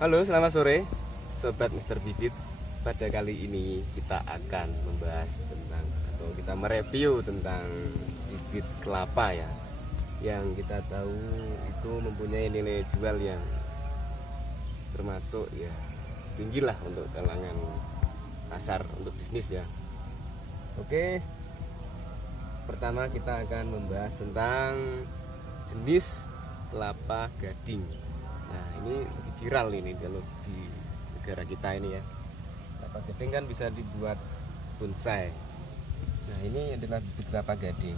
Halo, selamat sore, Sobat Mister Bibit. Pada kali ini kita akan membahas tentang atau kita mereview tentang bibit kelapa ya. Yang kita tahu itu mempunyai nilai jual yang termasuk ya tinggi lah untuk kalangan pasar untuk bisnis ya. Oke, pertama kita akan membahas tentang jenis kelapa gading. Nah, ini viral ini kalau di negara kita ini ya. Kelapa gading kan bisa dibuat bonsai. Nah, ini adalah bibit kelapa gading.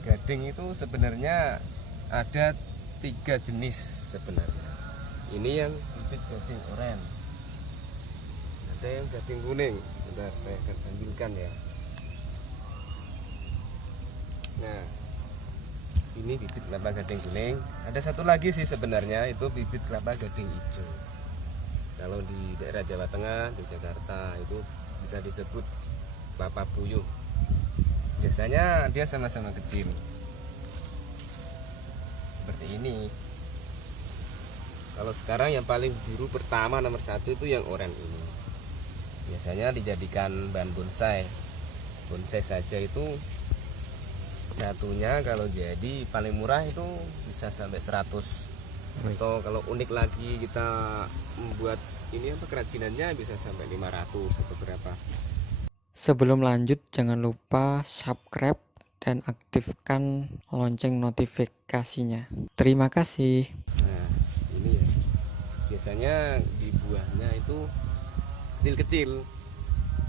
Gading itu sebenarnya ada 3 jenis sebenarnya. Ini yang bibit gading oranye. Ada yang gading kuning. Bentar, saya akan ambilkan ya. Nah, ini bibit kelapa gading kuning. Ada satu lagi sih sebenarnya, itu bibit kelapa gading hijau. Kalau di daerah Jawa Tengah, di Jakarta itu bisa disebut kelapa puyuh. Biasanya dia sama-sama kecil seperti ini. Kalau sekarang yang paling biru pertama nomor 1 itu yang oranye ini. Biasanya dijadikan bahan bonsai. Bonsai saja itu satunya kalau jadi paling murah itu bisa sampai 100. Atau kalau unik lagi kita membuat ini kerajinannya bisa sampai 500 atau berapa. Sebelum lanjut, jangan lupa subscribe dan aktifkan lonceng notifikasinya. Terima kasih. Nah, ini ya. Biasanya di buahnya itu kecil-kecil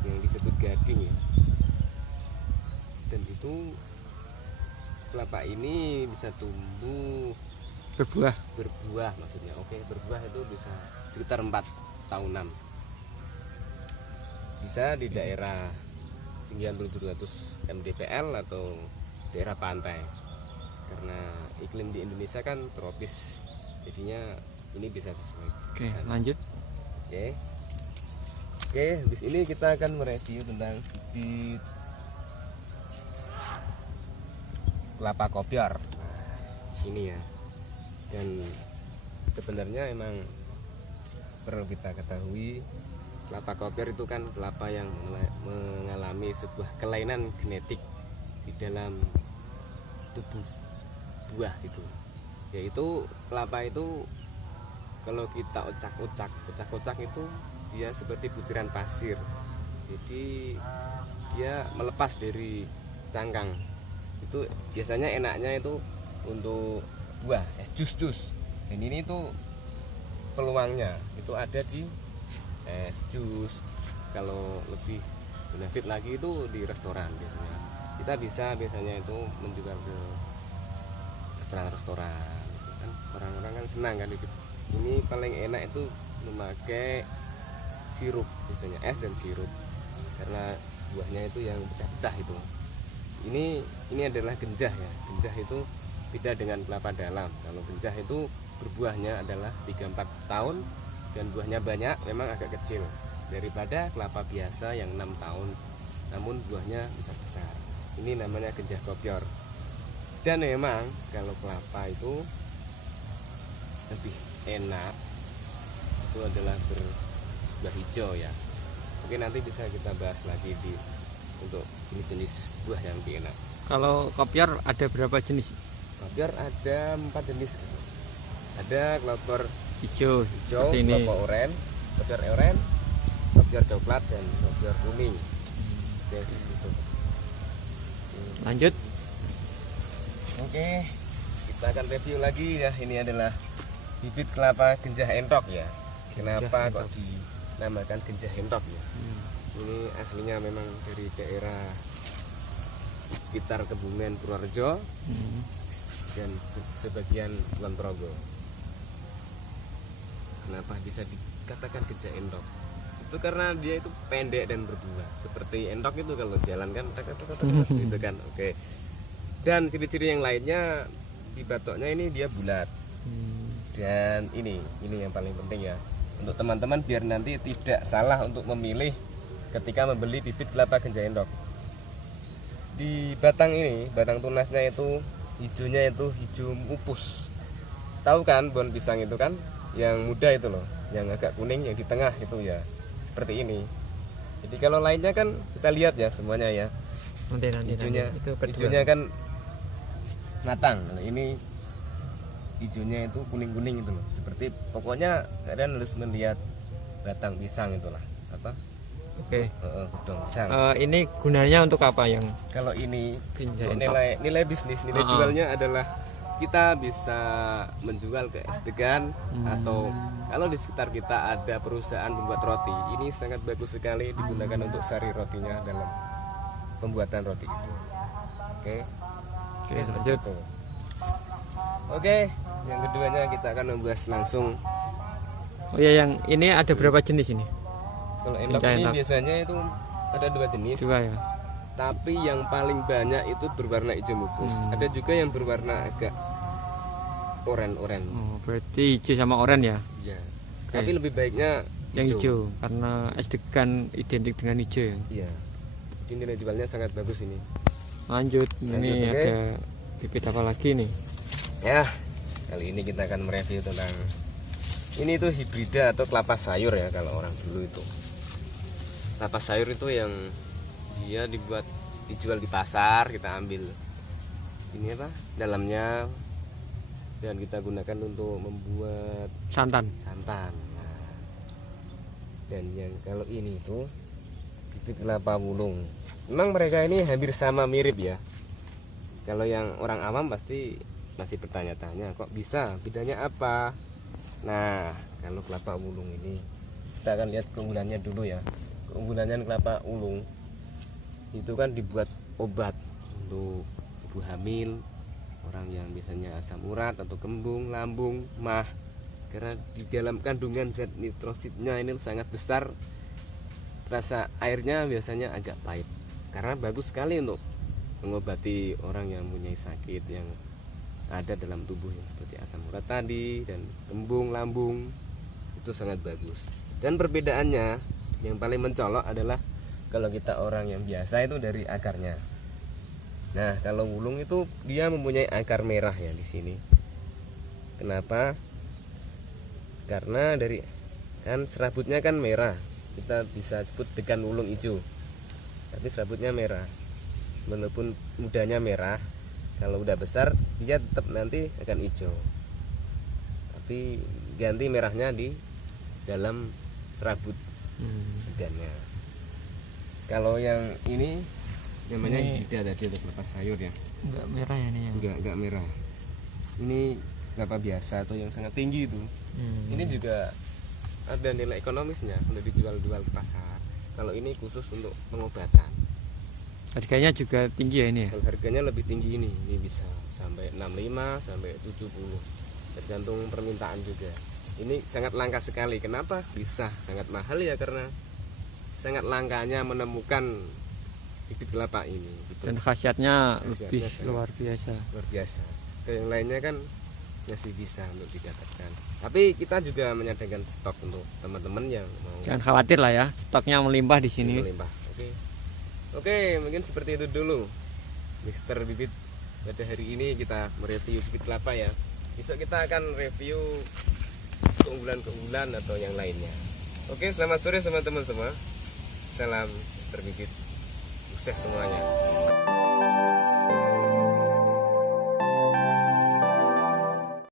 yang disebut gading ya. Dan itu kelapa ini bisa tumbuh berbuah maksudnya. Oke, berbuah itu bisa sekitar 4 tahunan. Bisa di daerah tinggian 700 mdpl atau daerah pantai. Karena iklim di Indonesia kan tropis, jadinya ini bisa sesuai. Oke, lanjut. Oke, habis ini kita akan mereview tentang bibit kelapa kopior. Nah, sini ya. Dan sebenarnya emang perlu kita ketahui, kelapa kopior itu kan kelapa yang mengalami sebuah kelainan genetik di dalam tubuh buah itu. Yaitu kelapa itu kalau kita ocak-ocak itu dia seperti butiran pasir. Jadi dia melepas dari cangkang. Itu biasanya enaknya itu untuk buah es jus. Dan ini tuh peluangnya itu ada di es jus. Kalau lebih benefit lagi itu di restoran biasanya. Kita bisa biasanya itu menjual ke restoran kan, orang-orang kan senang kan itu. Ini paling enak itu memakai sirup, biasanya es dan sirup, karena buahnya itu yang pecah-pecah itu. Ini adalah genjah ya. Genjah itu beda dengan kelapa dalam. Kalau genjah itu berbuahnya adalah 3-4 tahun dan buahnya banyak, memang agak kecil daripada kelapa biasa yang 6 tahun namun buahnya besar-besar. Ini namanya genjah kopior. Dan memang kalau kelapa itu lebih enak itu adalah berbuah hijau ya. Oke, nanti bisa kita bahas lagi untuk jenis-jenis buah yang lebih enak. Kalau kopior ada berapa jenis? Kopior ada 4 jenis. Ada kopior Hijau, kelapa oranye, kopior oranye, kopior coklat, dan kopior kuning. Oke, gitu. Lanjut. Oke, kita akan review lagi ya. Ini adalah bibit kelapa genjah entok ya. Kenapa kok dinamakan genjah entok ya? Ini aslinya memang dari daerah sekitar Kebumen, Purworejo, dan sebagian Kulon Progo. Kenapa bisa dikatakan genjah entok? Itu karena dia itu pendek dan berbuah. Seperti entok itu kalau jalan kan gitu kan. Oke. Dan ciri-ciri yang lainnya di batoknya ini dia bulat. Dan ini yang paling penting ya. Untuk teman-teman biar nanti tidak salah untuk memilih ketika membeli bibit kelapa genjah entok. Di batang ini, batang tunasnya itu hijaunya itu hijau mupus. Tahu kan pohon pisang itu kan yang muda itu loh, yang agak kuning yang di tengah itu ya seperti ini. Jadi kalau lainnya kan kita lihat ya semuanya ya, Nanti hijaunya itu kedua. hijaunya kan matang. Kalau ini hijaunya itu kuning-kuning itu loh. Seperti pokoknya kalian harus melihat batang pisang itulah apa? Oke. Gedong pisang. Ini gunanya untuk apa yang Kalau ini Pinjam. nilai bisnis, nilai jualnya adalah kita bisa menjual ke es-degan atau kalau di sekitar kita ada perusahaan membuat roti, ini sangat bagus sekali digunakan untuk sari rotinya dalam pembuatan roti itu. Oke. Oke, lanjut. Itu. Oke, yang keduanya kita akan membahas langsung. Oh ya, yang ini ada berapa jenis ini? Kalau entok Pincah ini entok. biasanya itu ada 2 jenis. Dua ya. Tapi yang paling banyak itu berwarna hijau mupus. Ada juga yang berwarna agak oranye. Oh, berarti hijau sama oranye ya? Ya. Oke. Tapi lebih baiknya Yang hijau karena es degan identik dengan hijau ya. Iya. Jadi nilai jualnya sangat bagus ini. Lanjut, ini Lanjut, oke. ada bibit apa lagi nih? Ya. Kali ini kita akan mereview tentang ini tuh hibrida atau kelapa sayur ya kalau orang dulu itu. Kelapa sayur itu yang dia dijual di pasar, kita ambil ini apa? Dalamnya dan kita gunakan untuk membuat Santan. santan. Nah, dan yang kalau ini itu bibit kelapa wulung. Memang mereka ini hampir sama mirip ya. Kalau yang orang awam pasti masih bertanya-tanya kok bisa, bedanya apa? Nah, kalau kelapa wulung ini kita akan lihat keunggulannya dulu ya. Keunggulannya kelapa wulung itu kan dibuat obat untuk ibu hamil, orang yang biasanya asam urat atau kembung, lambung, mah. Karena di dalam kandungan zat nitrositnya ini sangat besar, rasa airnya biasanya agak pahit. Karena bagus sekali untuk mengobati orang yang mempunyai sakit yang ada dalam tubuh yang seperti asam urat tadi dan kembung, lambung, itu sangat bagus. Dan perbedaannya yang paling mencolok adalah kalau kita orang yang biasa itu dari akarnya. Nah, kalau wulung itu dia mempunyai akar merah ya di sini. Kenapa? Karena dari kan serabutnya kan merah. Kita bisa sebut degan wulung hijau. Tapi serabutnya merah. Walaupun mudanya merah, kalau udah besar dia tetap nanti akan hijau. Tapi ganti merahnya di dalam serabut degannya. Kalau yang ini namanya Ini- hibrida tadi atau kelapa sayur ya. Enggak merah ya ini ya. Enggak merah. Ini kelapa biasa atau yang sangat tinggi itu. Ini juga ada nilai ekonomisnya untuk dijual-jual ke pasar. Kalau ini khusus untuk pengobatan. Harganya juga tinggi ya ini ya. Kalau harganya lebih tinggi ini bisa sampai 65 sampai 70. Tergantung permintaan juga. Ini sangat langka sekali. Kenapa? Bisa sangat mahal ya karena sangat langkanya menemukan bibit kelapa ini gitu. Dan khasiatnya Khasiatnya lebih sangat luar biasa. Luar biasa. Ke yang lainnya kan masih bisa untuk didapatkan. Tapi kita juga menyediakan stok untuk teman-teman yang mau Jangan khawatir lah ya, stoknya melimpah di sini. melimpah. Oke, mungkin seperti itu dulu Mister Bibit. Pada hari ini kita mereview bibit kelapa ya. Besok kita akan review keunggulan-keunggulan atau yang lainnya. Oke, selamat sore teman-teman semua. Salam Mister Bibit. Sukses semuanya.